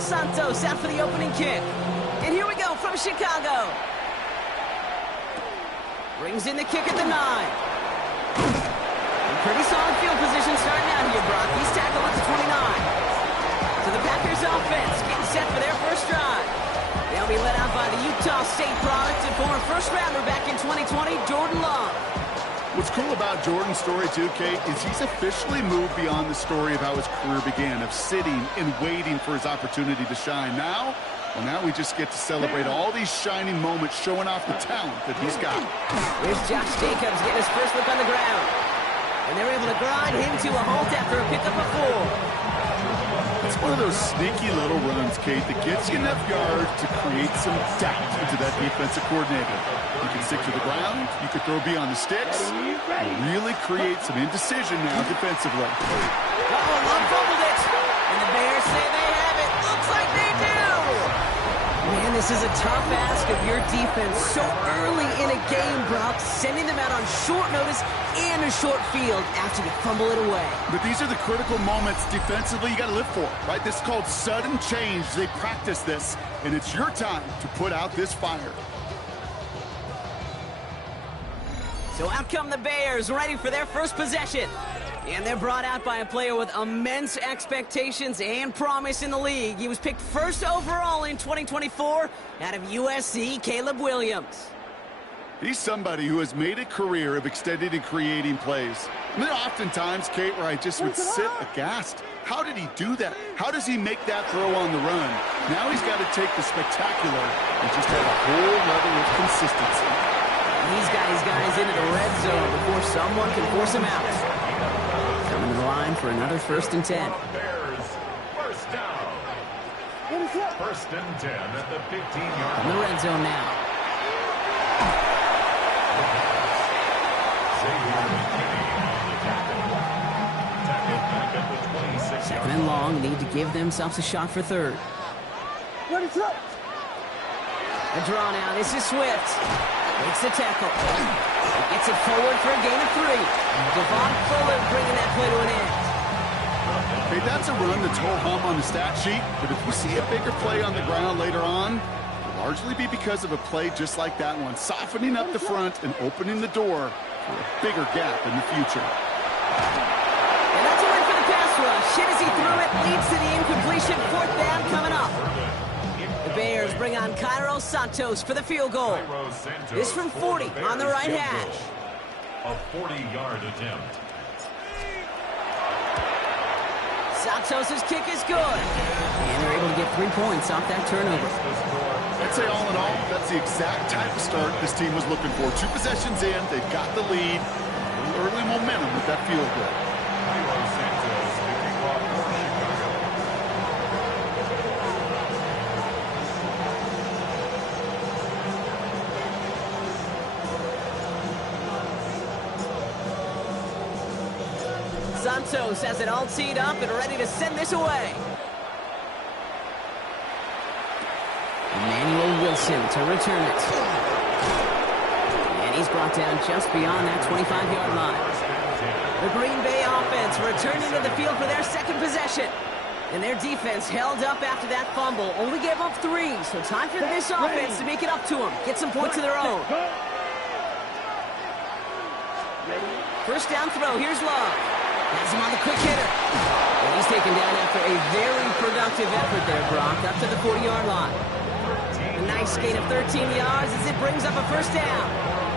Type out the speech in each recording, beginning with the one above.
Santos out for the opening kick. And here we go from Chicago. Brings in the kick at the 9. And pretty solid field position starting out here, Brock. He's tackled at the 29. So the Packers offense getting set for their first drive. They'll be led out by the Utah State product and former first-rounder back in 2020, Jordan Love. What's cool about Jordan's story, too, Kate, is he's officially moved beyond the story of how his career began, of sitting and waiting for his opportunity to shine. Now we just get to celebrate all these shining moments, showing off the talent that he's got. Here's Josh Jacobs getting his first look on the ground. And they're able to grind him to a halt after a pickup of 4. It's one of those sneaky little runs, Kate, that gets you enough yards to create some doubt into that defensive coordinator. You can stick to the ground, you can throw beyond the sticks, and really create some indecision now defensively. Love fumbled it. And the Bears say they have it. Looks like they do. Man, this is a tough ask of your defense so early in a game, Brock, sending them out on short notice and a short field after you fumble it away. But these are the critical moments defensively you got to live for, right? This is called sudden change. They practice this, and it's your time to put out this fire. So out come the Bears, ready for their first possession. And they're brought out by a player with immense expectations and promise in the league. He was picked first overall in 2024 out of USC, Caleb Williams. He's somebody who has made a career of extending and creating plays. And there are often times, Kate, where I just would sit aghast. How did he do that? How does he make that throw on the run? Now he's got to take the spectacular and just have a whole level of consistency. He's got his guys into the red zone before someone can force him out. Coming to the line for another 1st and 10. Bears, first down. First and 10 at the 15-yard line. In the red zone now. Second and long, need to give themselves a shot for 3rd. A draw now, this is Swift. Makes the tackle. Gets it forward for a gain of 3. Devon Fuller bringing that play to an end. Okay, that's a run that's ho-hum on the stat sheet, but if we see a bigger play on the ground later on, it'll largely be because of a play just like that one, softening up the front and opening the door for a bigger gap in the future. And that's a win for the pass rush. Hit as he threw it, leads to the incompletion. 4th down coming up. The Bears bring on Cairo Santos for the field goal. This from 40 on the right hash. A 40-yard attempt. Santos' kick is good. And they're able to get 3 points off that turnover. I'd say all in all, that's the exact type of start this team was looking for. 2 possessions in, they've got the lead. Early momentum with that field goal. Cairo Santos kicking off for Chicago. Santos has it all teed up and ready to send this away. Emmanuel Wilson to return it. And he's brought down just beyond that 25-yard line. The Green Bay offense returning to the field for their 2nd possession. And their defense held up after that fumble. Only gave up 3, so time for this offense to make it up to them. Get some points of their own. First down throw, here's Love. Has him on the quick hitter. And he's taken down after a very productive effort there, Brock, up to the 40-yard line. A nice gain of 13 yards as it brings up a first down.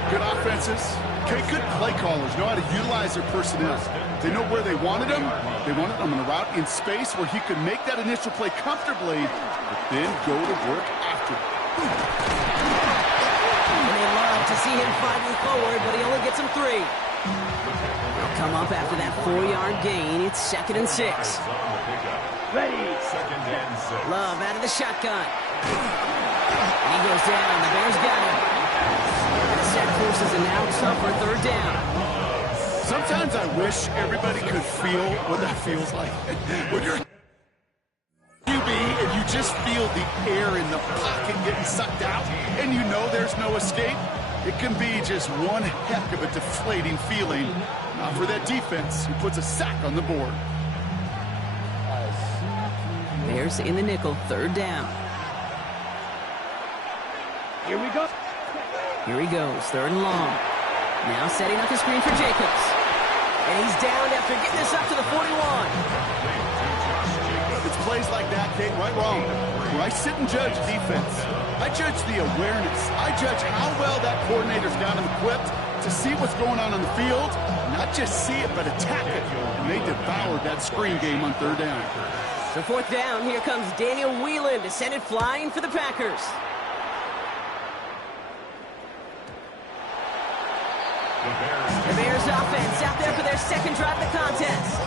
Good offenses. Okay, good play callers know how to utilize their personnel. They know where they wanted him. They wanted him on a route in space where he could make that initial play comfortably, but then go to work after. And they love to see him fighting forward, but he only gets him 3. They'll come up after that 4-yard gain. It's 2nd and 6. Ready. 2nd and 6. Love out of the shotgun. And he goes down. The Bears got him. And the set forces a now tougher 3rd down. Sometimes I wish everybody could feel what that feels like. When you're QB and you just feel the air in the pocket getting sucked out, and you know there's no escape, it can be just one heck of a deflating feeling. For that defense who puts a sack on the board. Bears in the nickel, third down. Here we go. Here he goes, third and long. Now setting up the screen for Jacobs. And he's down after getting this up to the 41. It's plays like that, Kate, right wrong. When I sit and judge defense, I judge the awareness. I judge how well that coordinator's got him equipped to see what's going on the field, not just see it, but attack it. And they devoured that screen game on third down. So fourth down, here comes Daniel Whelan to send it flying for the Packers. The Bears offense out there for their second drive of the contest.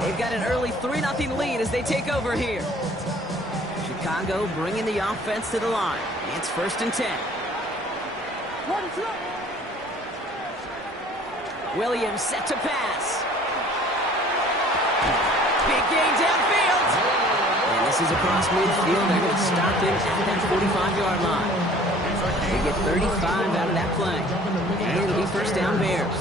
They've got an early 3-0 lead as they take over here. Chicago bringing the offense to the line. It's first and 10. Williams set to pass. Big gain downfield. And this is across midfield. They're going to stop him at that 45-yard line. They get 35 out of that play. And it'll be first down Bears.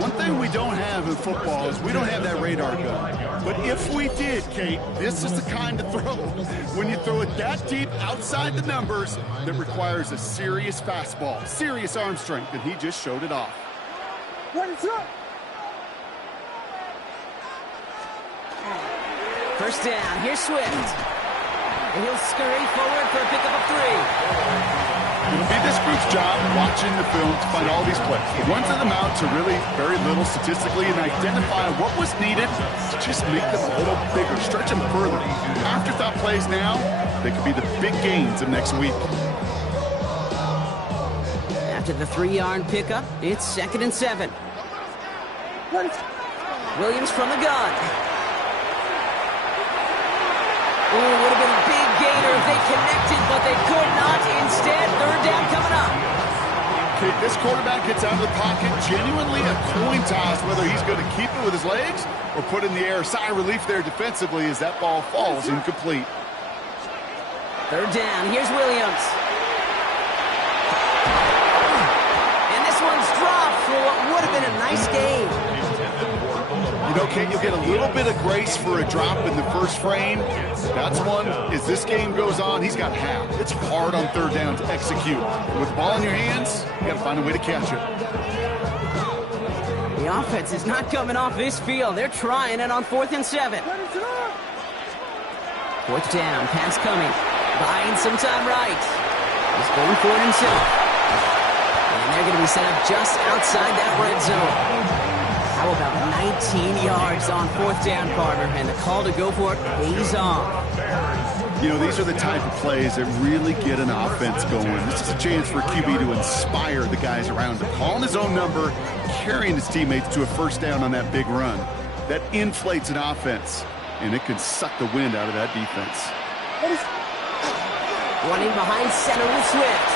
One thing we don't have in football is we don't have that radar gun. But if we did, Kate, this is the kind of throw, when you throw it that deep outside the numbers, that requires a serious fastball, serious arm strength, and he just showed it off. First down, here's Swift. And he'll scurry forward for a pickup of 3. It'll be this group's job watching the film to find all these plays. The ones that amount to really very little statistically and identify what was needed to just make them a little bigger, stretch them further. Afterthought plays now, they could be the big gains of next week. After the 3-yard pickup, it's second and 7. Williams from the gun. Oh, it would have been a big gainer if they connected, but they could not. Instead, third down coming up. Okay, this quarterback gets out of the pocket, genuinely a coin toss, whether he's going to keep it with his legs or put it in the air. Sigh of relief there defensively as that ball falls incomplete. Third down, here's Williams. And this one's dropped for what would have been a nice game. You know, Kate, you'll get a little bit of grace for a drop in the first frame. That's one. As this game goes on, he's got half. It's hard on third down to execute. With the ball in your hands, you got to find a way to catch it. The offense is not coming off this field. They're trying it on 4th and 7. Fourth down, pass coming. Buying some time right. He's going for it himself. And they're going to be set up just outside that red zone. How about 19 yards on 4th down, Carter? And the call to go for it pays off. You know, these are the type of plays that really get an offense going. This is a chance for QB to inspire the guys around him. Calling his own number, carrying his teammates to a first down on that big run. That inflates an offense, and it can suck the wind out of that defense. Running behind center with Swift.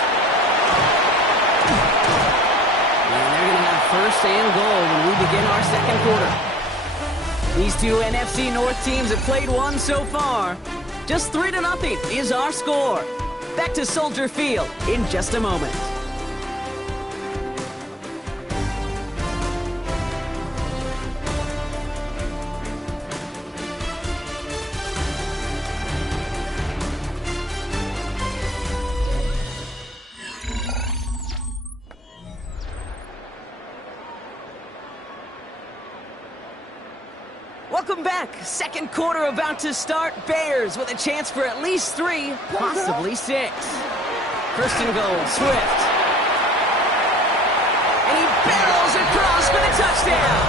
And they're going to have first and goal when we begin our second quarter. These two NFC North teams have played one so far. Just 3-0 is our score. Back to Soldier Field in just a moment. Welcome back. Second quarter about to start. Bears with a chance for at least 3, possibly 6. First and goal, Swift. And he barrels across for the touchdown.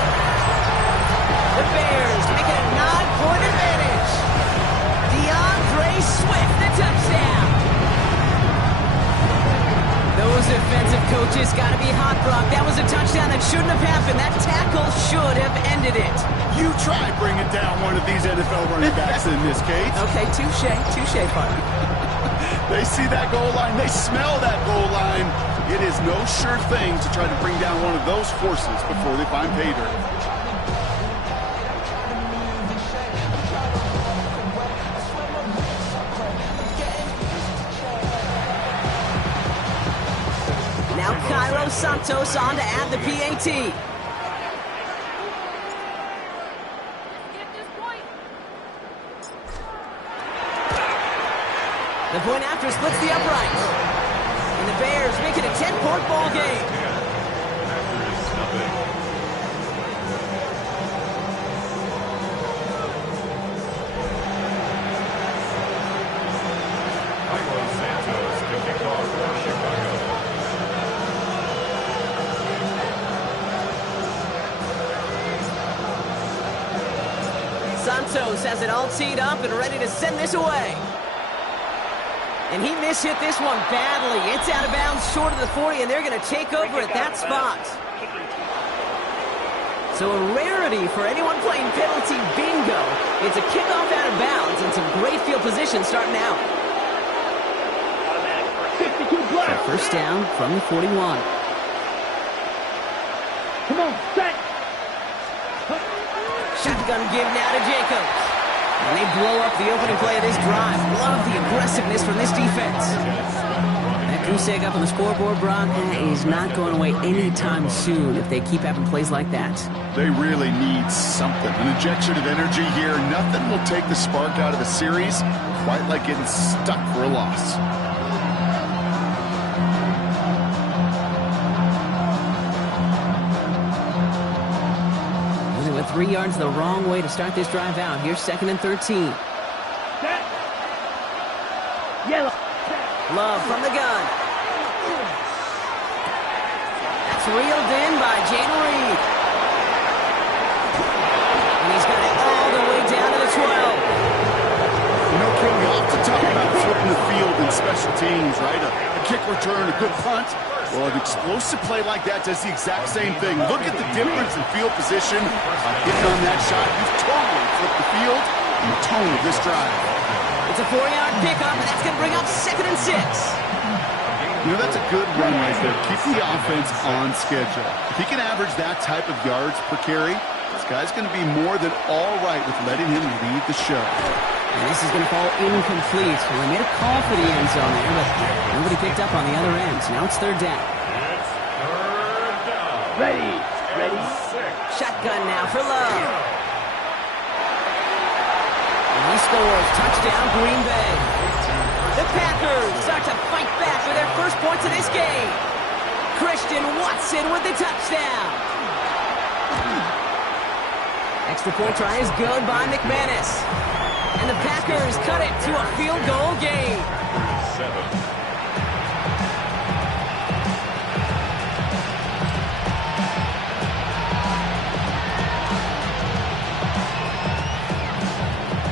The Bears make it a 9-point advantage. DeAndre Swift, the touchdown. Those defensive coaches got to be hot, Brock. That was a touchdown that shouldn't have happened. That tackle should have ended it. You try bringing down one of these NFL running backs in this case. Okay, touche, partner. They see that goal line. They smell that goal line. It is no sure thing to try to bring down one of those forces before they find pay dirt. Now Cairo Santos on to add the PAT. The point after splits the uprights. And the Bears make it a 10-point ball game. Santos has it all teed up and ready to send this away. And he mishit this one badly. It's out of bounds short of the 40, and they're going to take over at that spot. So a rarity for anyone playing penalty bingo. It's a kickoff out of bounds and some great field position starting out. So first down from the 41. Come on, set. Shotgun give now to Jacobs. And they blow up the opening play of this drive. Love the aggressiveness from this defense. That goose egg up on the scoreboard, Brock, is not going away anytime soon if they keep having plays like that. They really need something. An injection of energy here. Nothing will take the spark out of the series quite like getting stuck for a loss. They went 3 yards the wrong way to start this drive out. Here's 2nd and 13. Set. Yellow. Love from the gun. That's reeled in by Jayden Reed. And he's got it all the way down to the 12. You know, King, we often talk about flipping the field in special teams, right? A kick return, a good punt. Well, an explosive play like that does the exact same thing. Look at the difference in field position. Hitting on that shot, you've totally flipped the field and the tone of this drive. It's a 4-yard pickup, and that's going to bring up 2nd and 6. You know, that's a good run right there. Keep the offense on schedule. If he can average that type of yards per carry, this guy's going to be more than all right with letting him lead the show. And this is going to fall incomplete. Well, they made a call for the end zone there, but nobody picked up on the other end. So now it's 3rd down. It's 3rd down. Ready. Ready. Shotgun now for Love. And he scores. Touchdown, Green Bay. The Packers start to fight back for their first points of this game. Christian Watson with the touchdown. Extra point try is good by McManus. And the Packers cut it to a field goal game. 7.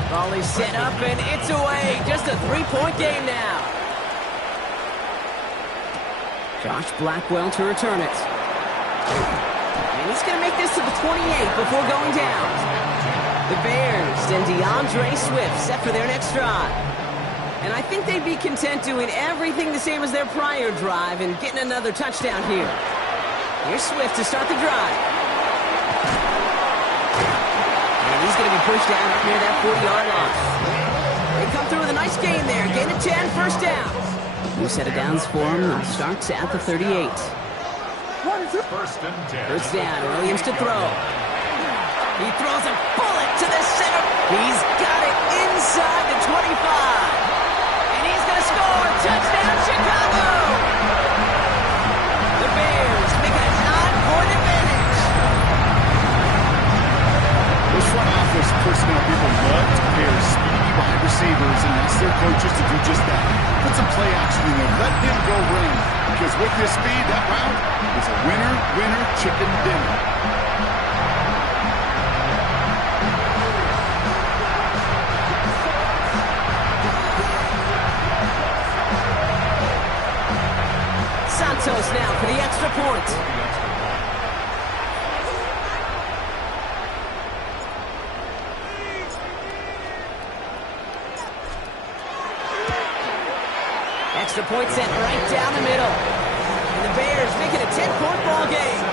Ball is set up and it's away. Just a 3-point game now. Josh Blackwell to return it. And he's going to make this to the 28 before going down. The Bears and DeAndre Swift set for their next drive. And I think they'd be content doing everything the same as their prior drive and getting another touchdown here. Here's Swift to start the drive. And he's going to be pushed down up near that 40-yard line. They come through with a nice gain there. Gain of 10, first down. New set of downs for him. Starts at the 38. 1st and 10. First down, Williams to throw. He throws a bullet to the center. He's got it inside the 25. And he's going to score. Touchdown, Chicago. The Bears make it a 9-point advantage. Those front office personnel people love to pair speedy wide receivers and ask their coaches to do just that. Put some play action in there. Let him go run. Because with his speed, that route is a winner, chicken dinner. Santos now for the extra point. Extra point sent right down the middle. And the Bears make it a 10-point ball game.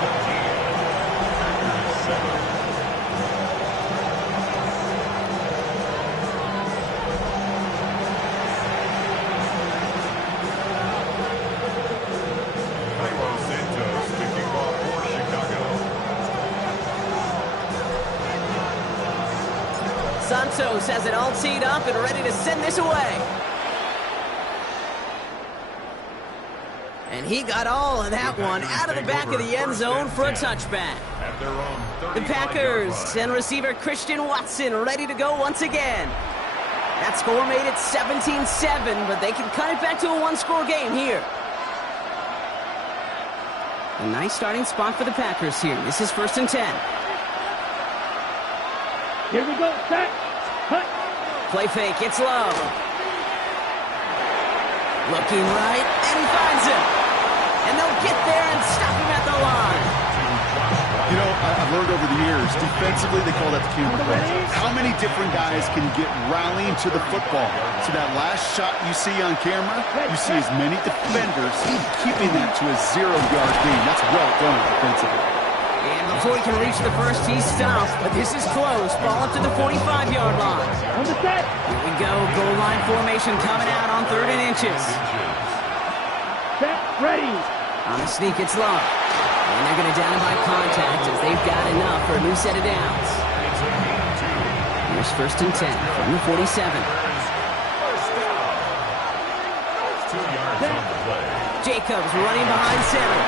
Santos has it all teed up and ready to send this away. And he got all of that one out of the back of the end zone for a touchback. The Packers and receiver Christian Watson ready to go once again. That score made it 17-7, but they can cut it back to a one-score game here. A nice starting spot for the Packers here. This is 1st and 10. Here we go. Set. Cut. Play fake. It's Love. Looking right, and he finds him. And they'll get there and stop him at the line. You know, I've learned over the years, defensively, they call that the camouflage. How many different guys can get rallying to the football? So that last shot you see on camera, you see as many defenders keeping that to a 0-yard gain. That's well done defensively. And before he can reach the first, he's stopped. But this is close. Ball up to the 45-yard line. On the set. Here we go. Goal line formation coming out on 3rd and inches. Set. Ready. On the sneak, it's Love. And they're going to down him by contact as they've got enough for a new set of downs. Here's 1st and 10 from the 47. Jacobs running behind center.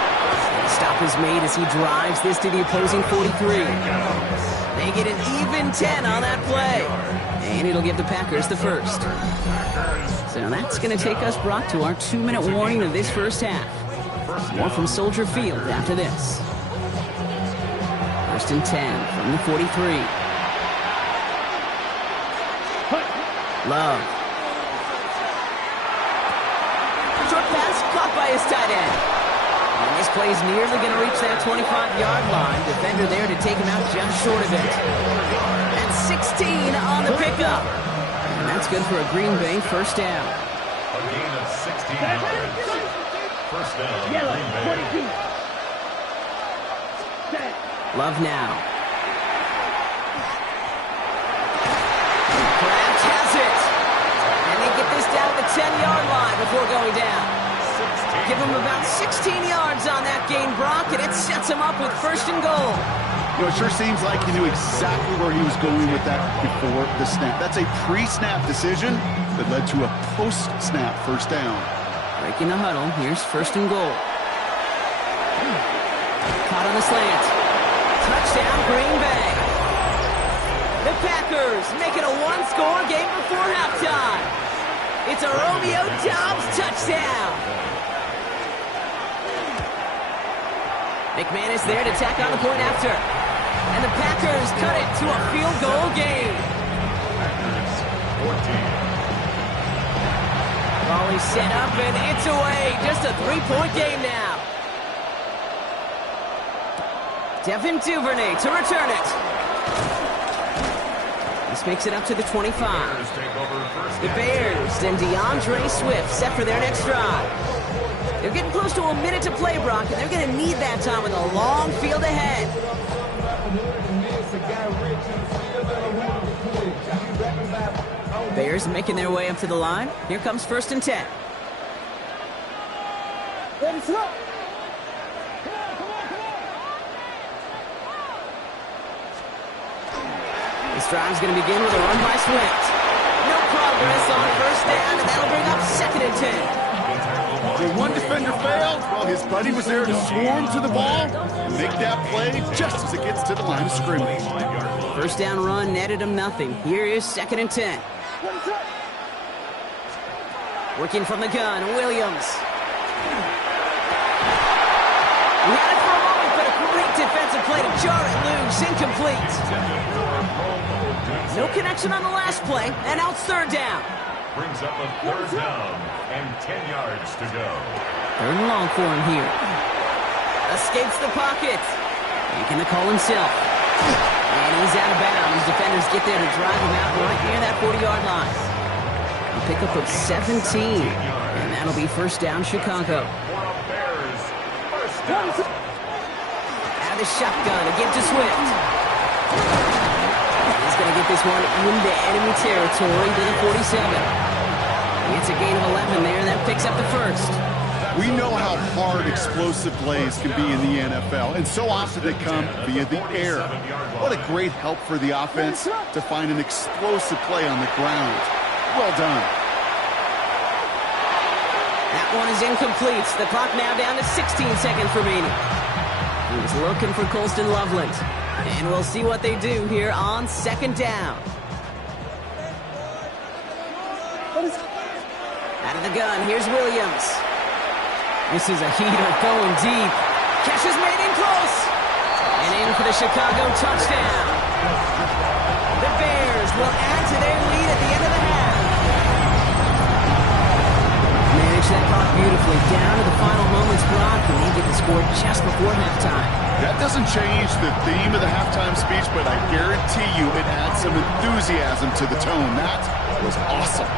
The stop is made as he drives this to the opposing 43. They get an even 10 on that play. And it'll give the Packers the first. So that's going to take us, Brock, to our 2-minute warning of this first half. More from Soldier Field after this. 1st and 10 from the 43. Love. Short pass caught by his tight end. And this play's nearly going to reach that 25-yard line. Defender there to take him out just short of it. And 16 on the pickup. And that's good for a Green Bay first down. A gain of 16 yards. First down, Yellow. Green Bay. 22. Set. Love now. Kraft has it. And they get this down to the 10-yard line before going down. Give him about 16 yards on that gain, Brock, and it sets him up with 1st and goal. You know, it sure seems like he knew exactly where he was going with that before the snap. That's a pre-snap decision that led to a post-snap first down. Breaking the huddle, here's 1st and goal. Caught on the slant. Touchdown, Green Bay. The Packers make it a one-score game before halftime. It's a Romeo Doubs touchdown. McManus there to tack on the point after. And the Packers cut it to a field goal game. Packers 14. Volley set up and it's away. Just a 3-point game now. Devin Duvernay to return it. This makes it up to the 25. The Bears and DeAndre Swift set for their next drive. They're getting close to a minute to play, Brock, and they're going to need that time with a long field ahead. Bears making their way up to the line. Here comes 1st and 10. This drive's going to begin with a run by Swift. No progress on 1st down, and that'll bring up 2nd and 10. When one defender failed, well, his buddy was there to swarm to the ball and make that play just as it gets to the line of scrimmage. 1st down run netted him nothing. Here is 2nd and 10. Working from the gun, Williams. He had it for a moment, but a great defensive play to jar it loose. Incomplete. No connection on the last play, and now it's 3rd down. Brings up a 3rd down and 10 yards to go. 3rd and long for him here. Escapes the pocket. Making the call himself. And he's out of bounds. Defenders get there to drive him out right near that 40-yard line. A pickup of 17. And that'll be 1st down, Chicago. Bears, 1st down. Out of the shotgun, a give to Swift. He's going to get this one into enemy territory to the 47. It's a gain of 11 there. That picks up the 1st. We know how hard explosive plays can be in the NFL, and so often they come via the air. What a great help for the offense to find an explosive play on the ground. Well done. That one is incomplete. The clock now down to 16 seconds remaining. He was looking for Colston Loveland. And we'll see what they do here on second down. Out of the gun, here's Williams. This is a heater going deep. Catch is made in close. And in for the Chicago touchdown. The Bears will add to their lead at the end of the half. Manage that clock beautifully down to the final moments, Brock, and they get the score just before halftime. That doesn't change the theme of the halftime speech, but I guarantee you it adds some enthusiasm to the tone. That was awesome.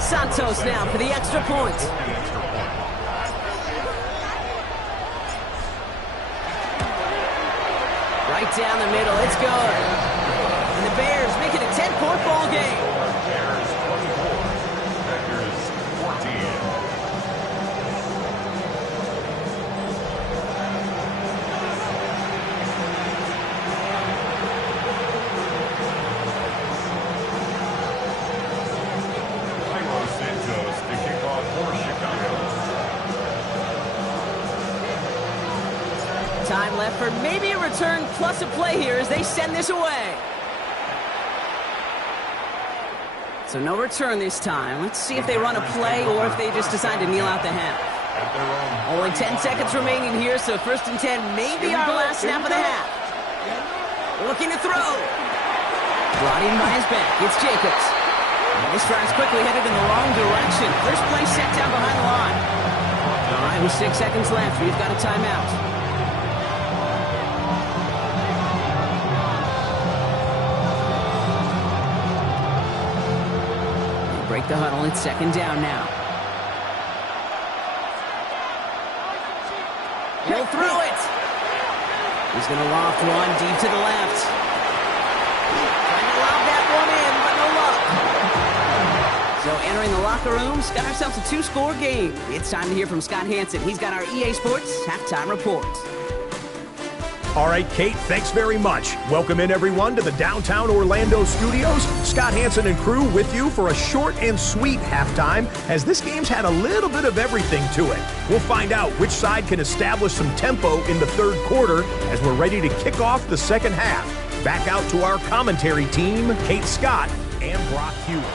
Santos now for the extra point. Right down the middle, it's good. And the Bears make it a 10-point ball game. Bears 24, Packers 14. Santos to kick off for Chicago. Time left for maybe a return plus a play here as they send this away. So no return this time. Let's see if they run a play or if they just decide to kneel out the half. Only 10 seconds remaining here, so first and 10 may be our last snap of the half. Looking to throw. Brought in by his back. It's Jacobs. And this drive's quickly headed in the wrong direction. First play set down behind the line. All right, with 6 seconds left, we've got a timeout. Break the huddle. It's second down now. He'll throw it. He's going to loft one deep to the left. Trying to lob that one in, but no luck. So entering the locker rooms, got ourselves a 2-score game. It's time to hear from Scott Hansen. He's got our EA Sports halftime report. All right, Kate, thanks very much. Welcome in, everyone, to the downtown Orlando studios. Scott Hansen and crew with you for a short and sweet halftime, as this game's had a little bit of everything to it. We'll find out which side can establish some tempo in the third quarter as we're ready to kick off the second half. Back out to our commentary team, Kate Scott and Brock Hewitt.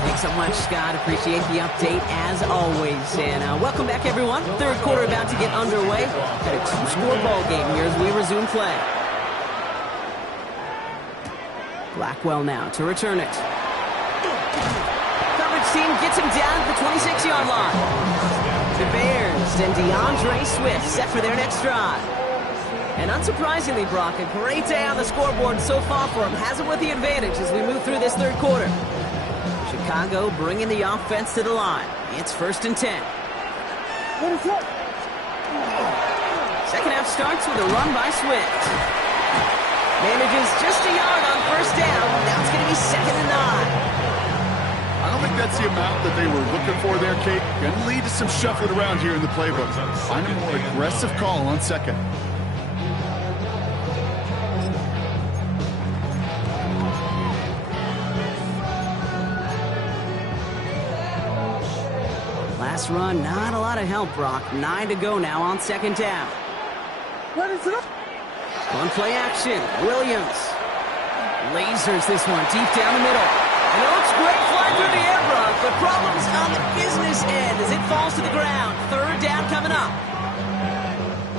Thanks so much, Scott. Appreciate the update, as always. And welcome back, everyone. Third quarter about to get underway. Got a 2-score ball game here as we resume play. Blackwell now to return it. Coverage team gets him down at the 26-yard line. The Bears and DeAndre Swift set for their next drive. And unsurprisingly, Brock, a great day on the scoreboard so far for him. Has it with the advantage as we move through this third quarter. Chicago bringing the offense to the line. It's first and 10. Second half starts with a run by Swift. Manages just a yard on first down. Now it's going to be second and 9. I don't think that's the amount that they were looking for there, Kate. Going to lead to some shuffling around here in the playbook. Find a more aggressive call on second. Last run, not a lot of help, Brock. 9 to go now on second down. On play action, Williams. Lasers this one deep down the middle. And it looks great flying through the air, Brock, but problems on the business end as it falls to the ground. Third down coming up.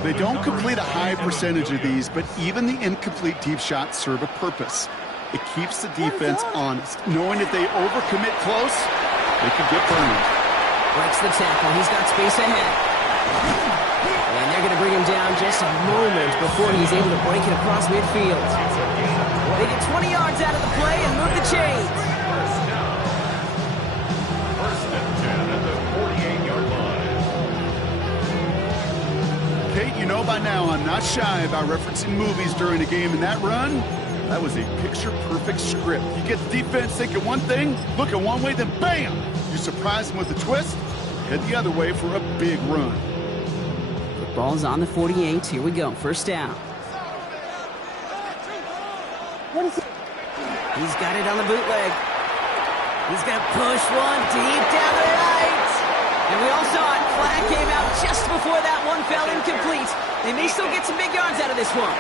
They don't complete a high percentage of these, but even the incomplete deep shots serve a purpose. It keeps the defense honest, knowing if they overcommit close, they could get burned. Breaks the tackle. He's got space ahead. And they're going to bring him down just a moment before he's able to break it across midfield. They get 20 yards out of the play and move the chains. First and 10 at the 48-yard line. Kate, you know by now I'm not shy about referencing movies during a game, and that run, that was a picture-perfect script. You get the defense thinking one thing, looking one way, then bam! You surprise them with a twist, head the other way for a big run. Ball's on the 48. Here we go. First down. He's got it on the bootleg. He's going to push one deep down the right. And we all saw it. Flag came out just before that one fell incomplete. They may still get some big yards out of this one.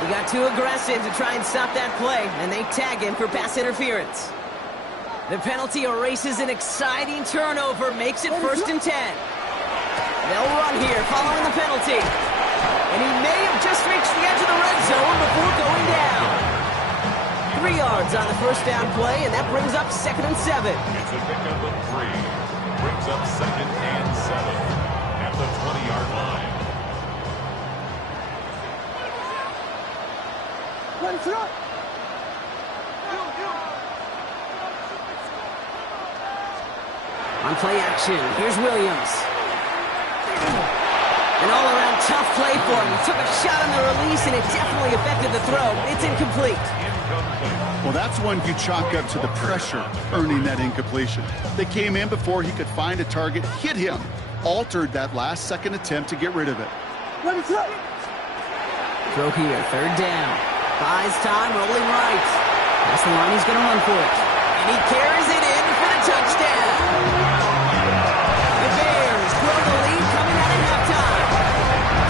He got too aggressive to try and stop that play, and they tag him for pass interference. The penalty erases an exciting turnover, makes it 1st and 10. They'll run here following the penalty. And he may have just reached the edge of the red zone before going down. 3 yards on the first down play, and that brings up 2nd and 7. It's a pickup of 3. Brings up 2nd and 7 at the 20-yard line. On play action, here's Williams. An all-around tough play for him. He took a shot on the release, and it definitely affected the throw. It's incomplete. Well, that's one you chalk up to the pressure earning that incompletion. They came in before he could find a target, hit him, altered that last-second attempt to get rid of it. Throw here, 3rd down. Buys time, rolling right. That's the line, he's going to run for it. And he carries it in for the touchdown. The Bears grow the lead coming out of halftime.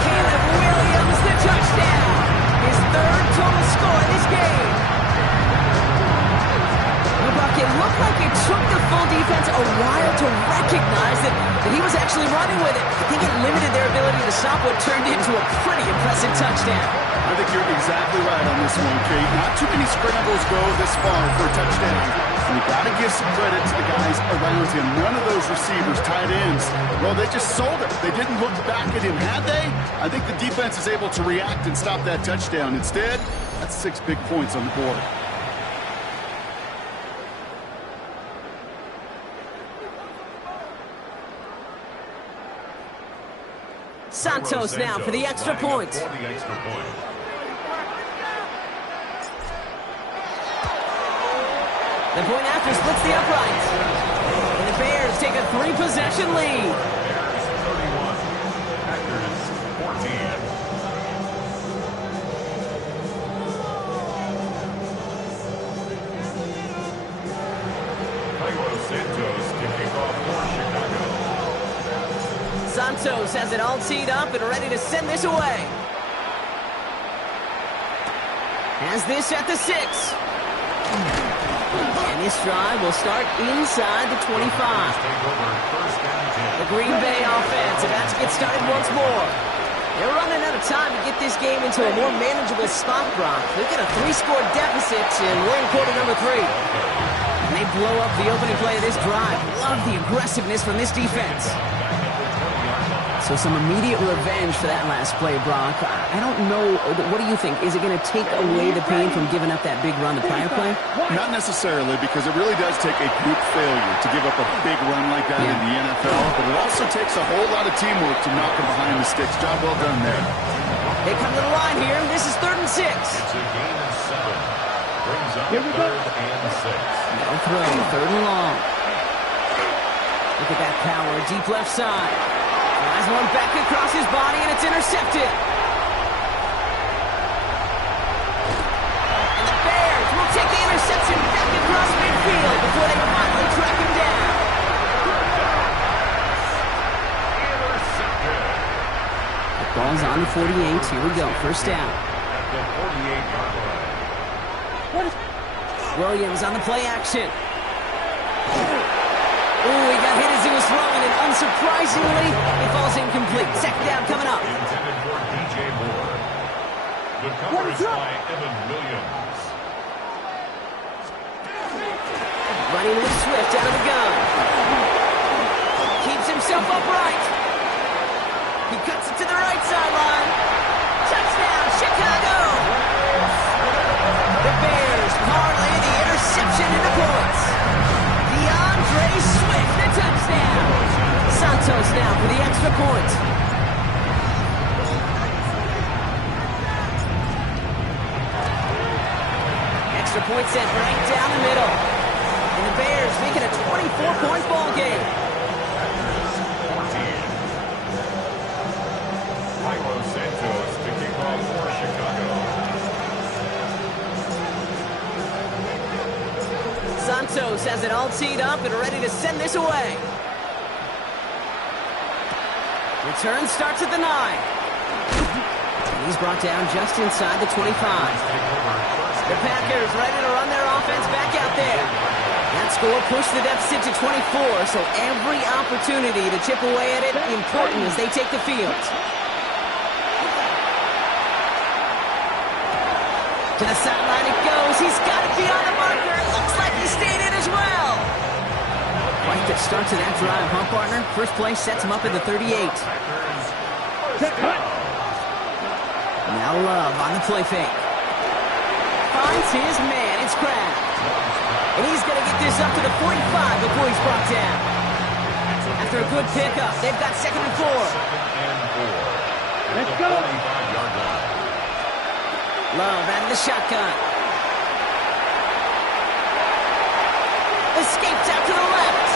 Caleb Williams, the touchdown. His 3rd total score in this game. It looked like it took the full defense a while to recognize that he was actually running with it. I think it limited their ability to stop what turned into a pretty impressive touchdown. I think you're exactly right on this one, Kate. Not too many scrambles go this far for a touchdown. And you've got to give some credit to the guys around him. None of those receivers, tight ends, well, they just sold it. They didn't look back at him, had they? I think the defense is able to react and stop that touchdown. Instead, that's 6 big points on the board. Santos now for the extra point. The point after splits the uprights. And the Bears take a 3-possession lead. Bears 31, Packers 14. Santos to kick off for Chicago. Santos has it all teed up and ready to send this away. Has this at the 6. And this drive will start inside the 25. The Green Bay offense about to get started once more. They're running out of time to get this game into a more manageable spot, Brock. They've got a 3-score deficit, and we're in quarter number 3. And they blow up the opening play of this drive. Love the aggressiveness from this defense. So some immediate revenge for that last play, Brock. I don't know. What do you think? Is it going to take away the pain from giving up that big run the prior play? Not necessarily, because it really does take a group failure to give up a big run like that in the NFL. But it also takes a whole lot of teamwork to knock them behind the sticks. Job well done there. They come to the line here. This is 3rd and 6. It's a gain of 7. Brings up 3rd and 6. No throw, 3rd and long. Look at that power, deep left side. Has one back across his body, and it's intercepted. And the Bears will take the interception back across midfield before they finally track him down. Intercepted. The ball's on the 48. Here we go. 1st down. At the 48-yard line. Williams on the play action. Ooh, he got hit as he was throwing, and unsurprisingly, it falls incomplete. 2nd down coming up. Intended for DJ Moore. The coverage by Evan Williams. Running with Swift out of the gun. Keeps himself upright. He cuts it to the right sideline. Touchdown, Chicago! The Bears parlay the interception into points. DeAndre Swift, the touchdown. Santos now for the extra point. Extra point set right down the middle. And the Bears making a 24-point ball game. Santos to kick off for Chicago. Santos has it all teed up and ready to send this away. Return starts at the 9. And he's brought down just inside the 25. The Packers ready to run their offense back out there. That score pushed the deficit to 24, so every opportunity to chip away at it important as they take the field. To the sideline it goes. He's got it beyond the marker. Looks like he stayed in as well. Quite the start to that drive, huh, partner? First play sets him up at the 38. Now Love on the play fake. Finds his man. It's Kraft. And he's going to get this up to the 45 before he's brought down. After a good pickup, they've got 2nd and 4. Let's go. Love out of the shotgun. Escapes out to the left.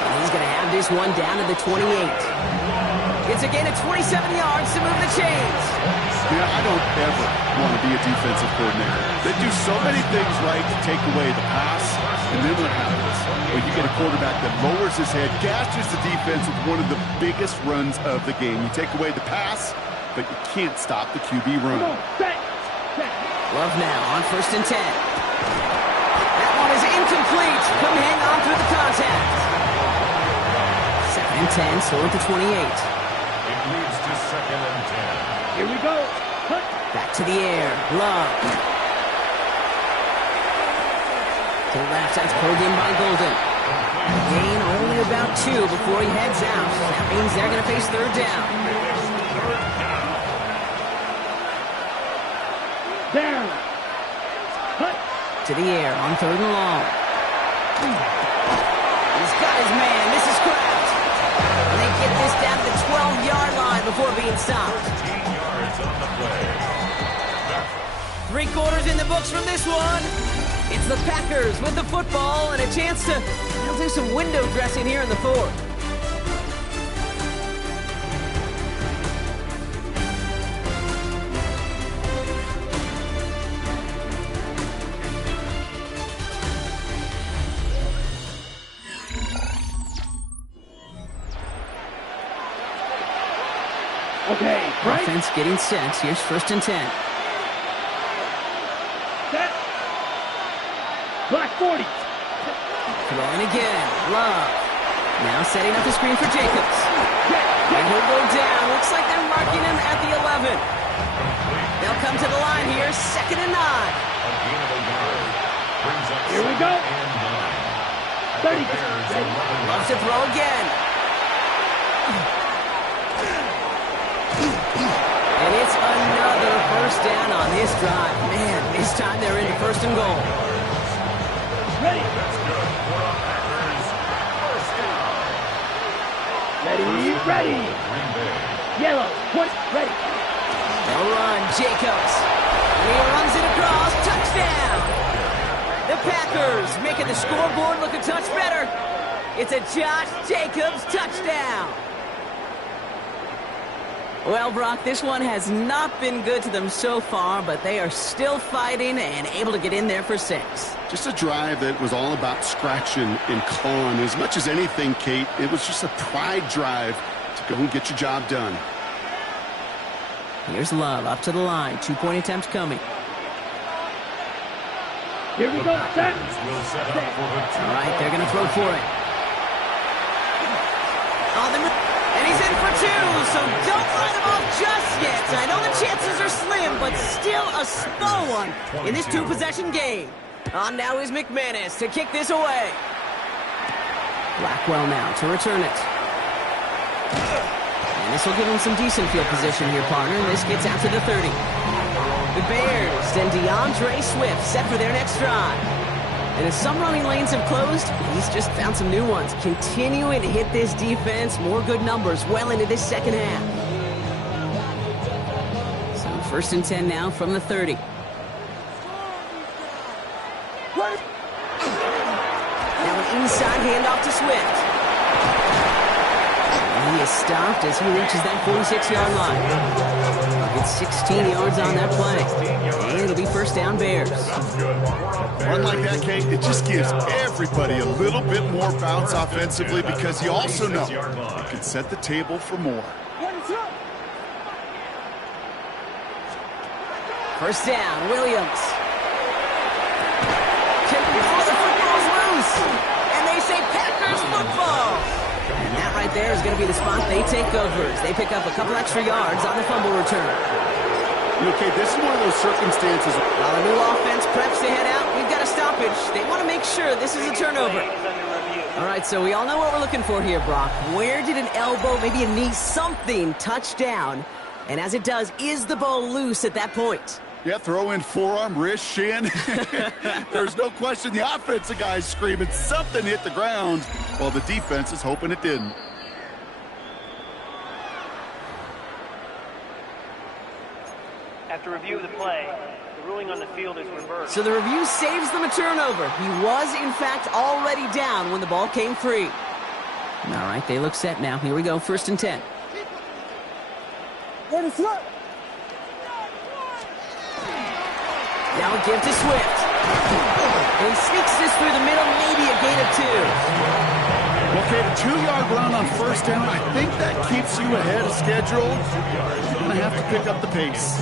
And he's going to have this one down to the 28. It's a gain of 27 yards to move the chains. Yeah, I don't ever want to be a defensive coordinator. They do so many things right to take away the pass, and then what happens? Well, you get a quarterback that lowers his head, gashes the defense with one of the biggest runs of the game. You take away the pass, but you can't stop the QB run. Come on, set. Love now on 1st and 10. That one is incomplete. Couldn't hang on through the contact. 2nd and 10, slow at the 28. It leads to 2nd and 10. Here we go. Hunt. Back to the air. Love. To the left, that's pulled in by Golden. Gain only about 2 before he heads out. That means they're going to face 3rd down. Down. Hunt. To the air on 3rd and long. He's got his man. This is Kraft. And they get this down to the 12-yard line before being stopped. 15 yards on the play. 3 quarters in the books from this one. It's the Packers with the football and a chance to do some window dressing here in the 4th. Okay, right. Offense getting set. Here's 1st and 10. Set. Black 40. Throwing again. Love. Now setting up the screen for Jacobs. And he'll go down. Looks like they're marking him at the 11. They'll come to the line here. 2nd and 9. Here we go. 30. Loves to throw again. And it's another 1st down on this drive. Man, this time they're into 1st and goal. Ready. Ready. Yellow. Point. Ready. They'll run. Jacobs. And he runs it across. Touchdown. The Packers making the scoreboard look a touch better. It's a Josh Jacobs touchdown. Well, Brock, this one has not been good to them so far, but they are still fighting and able to get in there for 6. Just a drive that was all about scratching and clawing. As much as anything, Kate, it was just a pride drive to go and get your job done. Here's Love up to the line. 2-point attempt coming. Here we go. Set. All right, they're going to throw for it. And he's in for 2, so don't write him off just yet. I know the chances are slim, but still a small one in this 2-possession game. On now is McManus to kick this away. Blackwell now to return it. And this will give him some decent field position here, partner. This gets out to the 30. The Bears and DeAndre Swift set for their next drive. And as some running lanes have closed, he's just found some new ones. Continuing to hit this defense, more good numbers well into this 2nd half. So 1st and 10 now from the 30. Now an inside handoff to Swift. And he is stopped as he reaches that 46-yard line. It's 16 yards on that play. And it'll be first down Bears. Run like that, Kate, it just gives everybody a little bit more bounce offensively because you also know it can set the table for more. First down, Williams. Oh, the football's loose. And they say Packers football. And that right there is going to be the spot they take over as they pick up a couple extra yards on the fumble return. Okay, this is one of those circumstances. While the new offense preps to head out, we've got a stoppage. They want to make sure this is a turnover. All right, so we all know what we're looking for here, Brock. Where did an elbow, maybe a knee, something touch down? And as it does, is the ball loose at that point? Yeah, throw in forearm, wrist, shin. There's no question the offensive guy's screaming something hit the ground while the defense is hoping it didn't. After review of the play, the ruling on the field is reversed. So the review saves them a turnover. He was, in fact, already down when the ball came free. All right, they look set now. Here we go, 1st and 10. Now a give to Swift. And he sneaks this through the middle, maybe a gain of 2. Okay, the 2-yard run on first down, I think that keeps you ahead of schedule. You're going to have to pick up the pace.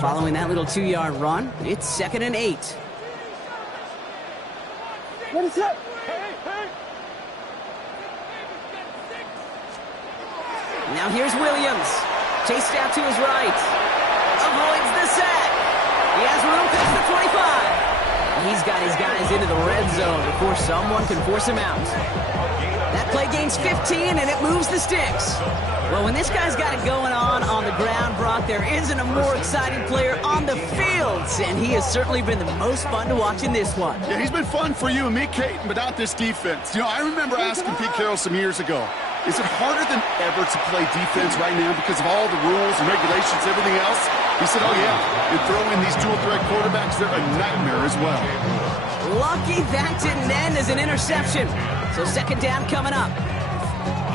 Following that little 2-yard run, it's 2nd and 8. What is up? Now here's Williams. Chased out to his right. Avoids the sack. He has room past the 25. He's got his guys into the red zone before someone can force him out. That play gains 15, and it moves the sticks. Well, when this guy's got it going on the ground, Brock, there isn't a more exciting player on the field, and he has certainly been the most fun to watch in this one. Yeah, he's been fun for you and me, Kate, but not this defense. You know, I remember asking Pete Carroll some years ago, is it harder than ever to play defense right now because of all the rules and regulations, everything else? He said, oh, yeah, and throw in these dual-threat quarterbacks, they're a nightmare as well. Lucky that didn't end as an interception. So 2nd down coming up.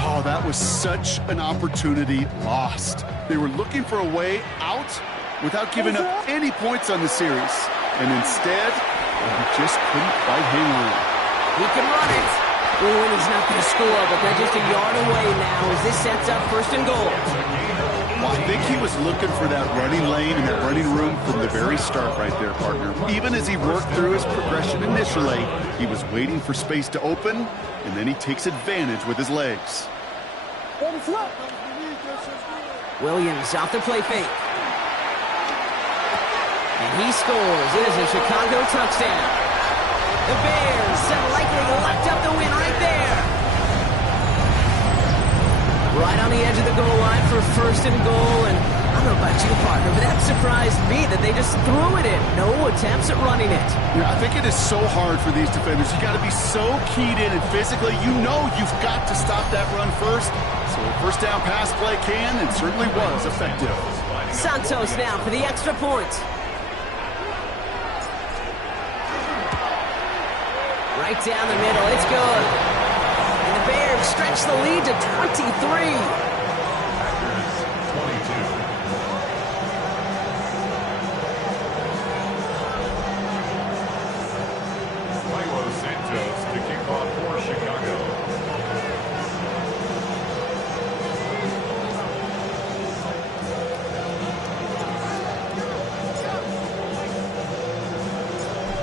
Oh, that was such an opportunity lost. They were looking for a way out without giving up any points on the series. And instead, he just couldn't quite hang on. He can run it. Ooh, and he's not going to score, but they're just a yard away now as this sets up 1st and goal. Well, I think he was looking for that running lane and that running room from the very start right there, partner. Even as he worked through his progression initially, he was waiting for space to open, and then he takes advantage with his legs. Williams off the play fake. And he scores. It is a Chicago touchdown. The Bears have likely locked up the win right there. Right on the edge of the goal line for 1st and goal. And I don't know about you, partner, but that surprised me that they just threw it in. No attempts at running it. Yeah, I think it is so hard for these defenders. You got to be so keyed in and physically, you know you've got to stop that run first. So a 1st down pass play can and certainly was effective. Santos now for the extra point. Right down the middle, it's good. And the Bears stretch the lead to 23. Santos to kick off for Chicago.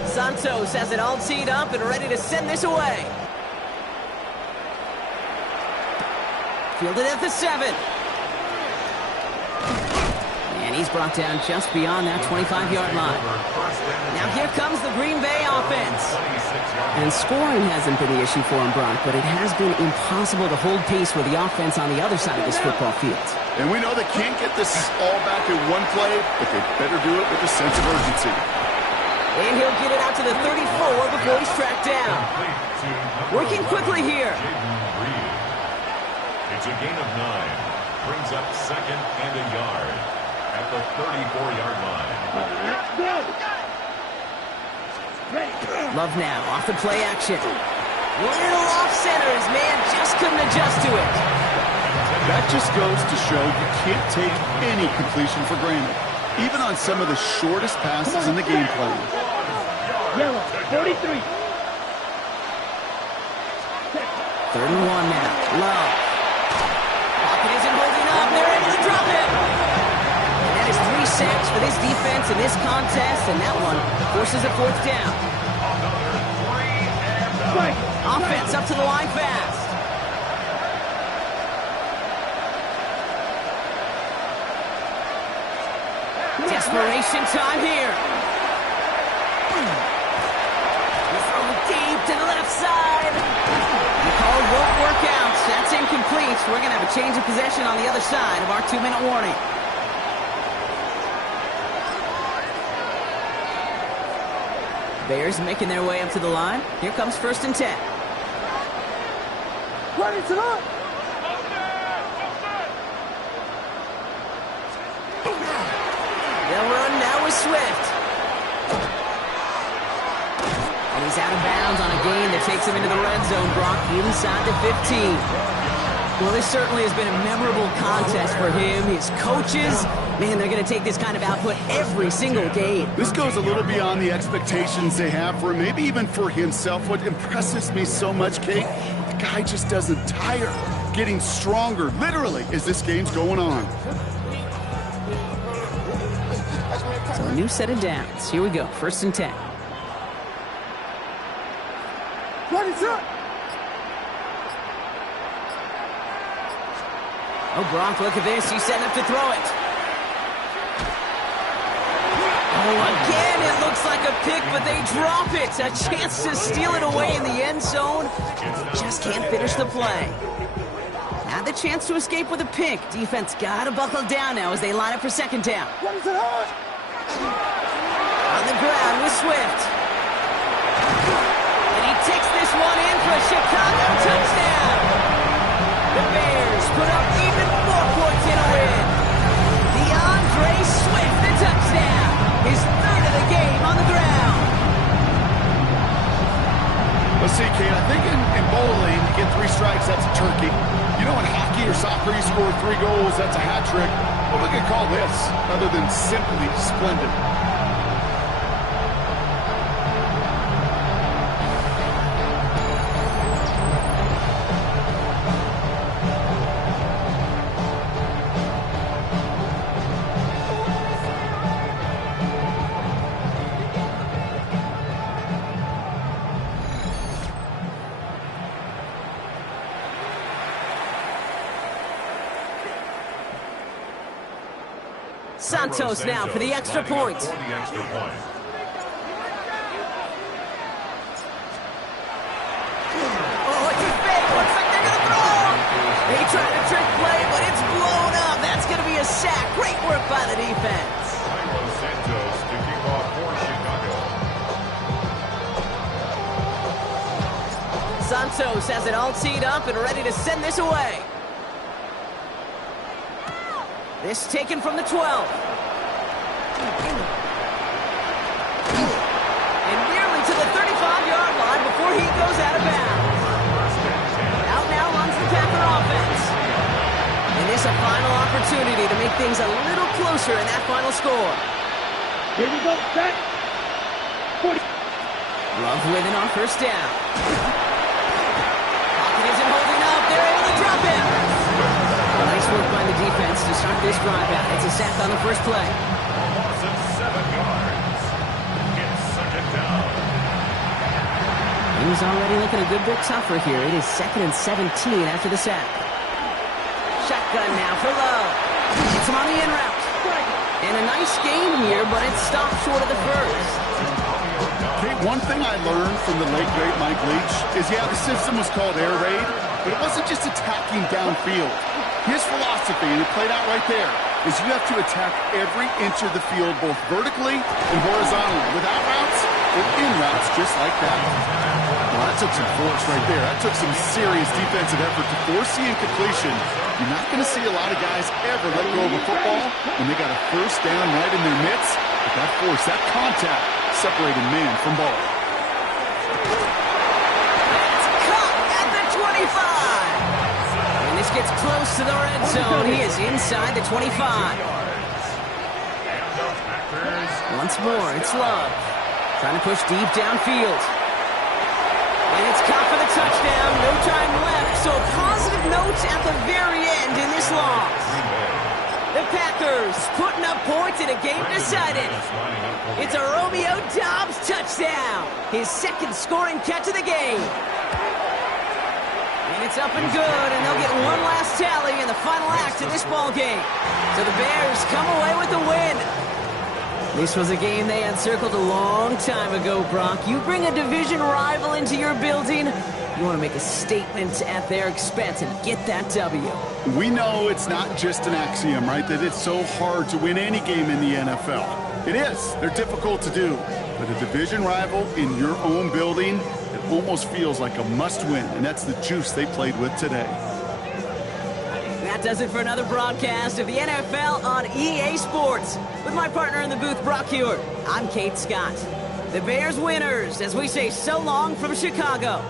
Santos has it all teed up and ready to send this away. Fielded at the 7. And he's brought down just beyond that 25-yard line. Now here comes the Green Bay offense. And scoring hasn't been the issue for him, Brock, but it has been impossible to hold pace with the offense on the other side of this football field. And we know they can't get this all back in one play, but they better do it with a sense of urgency. And he'll get it out to the 34 before he's tracked down. Working quickly here. It's a gain of 9. Brings up 2nd and a yard at the 34-yard line. Ready. Love now, off the play action. Little off center, his man just couldn't adjust to it. That just goes to show you can't take any completion for granted, even on some of the shortest passes in the game plan. Yellow, 43. 3rd and 1 now. Love. Pocket isn't holding up. They're able to drop it. And that is 3 sacks for this defense in this contest, and that one forces a 4th down. Strike. Offense up to the line fast. Desperation time here. He's throwing deep to the left side. The call won't work out. That's incomplete. We're going to have a change of possession on the other side of our 2-minute warning. Bears making their way up to the line. Here comes 1st and 10. Ready to run. They'll run now with Swift. And he's out of bounds on a gain that takes him into the red zone, Brock, inside the 15. Well, this certainly has been a memorable contest for him. His coaches, man, they're going to take this kind of output every single game. This goes a little beyond the expectations they have for him, maybe even for himself. What impresses me so much, Kate, the guy just doesn't tire, getting stronger, literally, as this game's going on. So a new set of downs. Here we go, 1st and 10. Ready, set. Oh, Brock, look at this. He's setting up to throw it. Oh, again, it looks like a pick, but they drop it. A chance to steal it away in the end zone. Just can't finish the play. Had the chance to escape with a pick. Defense got to buckle down now as they line up for 2nd down. Ready to run. On the ground with Swift. And he takes this one in for a Chicago touchdown. The Bears put up even more points in a win. DeAndre Swift, the touchdown. His 3rd of the game on the ground. Let's see, Kate, I think in bowling, you get 3 strikes, that's a turkey. You know, in hockey or soccer, you score 3 goals, that's a hat trick. What we could call this, other than simply splendid? Santos now for the extra point. For the extra point. Oh, it's a fake. Looks like they're going to throw. They tried a trick play, but it's blown up. That's going to be a sack. Great work by the defense. Santos to kick off for Chicago. Santos has it all teed up and ready to send this away. This taken from the 12. And nearly to the 35-yard line before he goes out of bounds. Out now runs the Packer offense. And this a final opportunity to make things a little closer in that final score. Here we go, set. 40. Love winning on 1st down. Pocket isn't holding up. They're able to drop him. Nice work by the defense to start this drive out. It's a sack on the first play. Loss of 7 yards. It's 2nd down. Things already looking a good bit tougher here. It is 2nd and 17 after the sack. Shotgun now for Love. It's him on the in route. And a nice game here, but it stopped short of the first. Kate, one thing I learned from the late, great Mike Leach is, yeah, the system was called air raid, but it wasn't just attacking downfield. His philosophy, and it played out right there, is you have to attack every inch of the field, both vertically and horizontally, without routes or in routes, just like that. Well, that took some force right there. That took some serious defensive effort to force the incompletion. You're not going to see a lot of guys ever let go of a football when they got a first down right in their midst. But that force, that contact, separated man from ball. gets close to the red zone. He is inside the 25. Once more, it's Love. Trying to push deep downfield. And it's caught for the touchdown. No time left, so a positive note at the very end in this loss. The Packers putting up points in a game decided. It's a Romeo Doubs touchdown. His second scoring catch of the game. And it's up and good, and they'll get one last tally in the final act of this ball game. So the Bears come away with the win. This was a game they had circled a long time ago, Brock. You bring a division rival into your building, you want to make a statement at their expense and get that W. We know it's not just an axiom, right, that it's so hard to win any game in the NFL. It is. They're difficult to do. But a division rival in your own building, it almost feels like a must-win, and that's the juice they played with today. That does it for another broadcast of the NFL on EA Sports. With my partner in the booth, Brock Hewitt, I'm Kate Scott. The Bears winners as we say so long from Chicago.